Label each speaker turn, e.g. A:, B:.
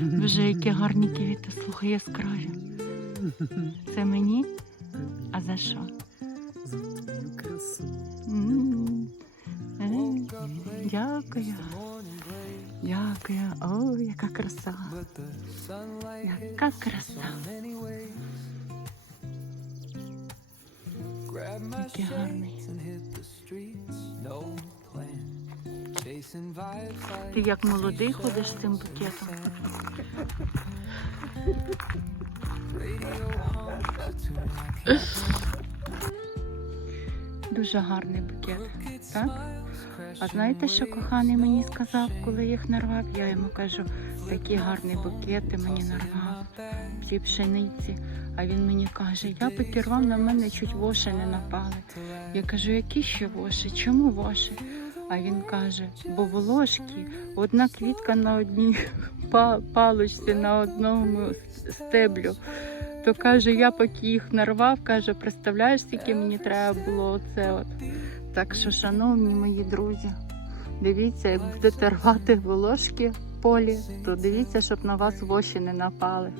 A: Боже, які гарні квіти, слухай, яскраві. Це мені? А за що?
B: За твою красу.
A: Дякую. Дякую. О, яка краса. Яка краса. Який гарний. Ти як молодий ходиш з цим букетом. Дуже гарний букет, так? А знаєте, що коханий мені сказав, коли їх нарвав? Я йому кажу, такі гарні букети мені нарвав, всі пшениці. А він мені каже, я покірвав, на мене чуть воші не напали. Я кажу, які ще воші? Чому воші? А він каже, бо волошки, одна квітка на одній па- паличці, на одному стеблю. То каже, я поки їх нарвав, каже, представляєш, скільки мені треба було оце от. Так що, шановні мої друзі, дивіться, як будете рвати волошки в полі, то дивіться, щоб на вас воші не напали.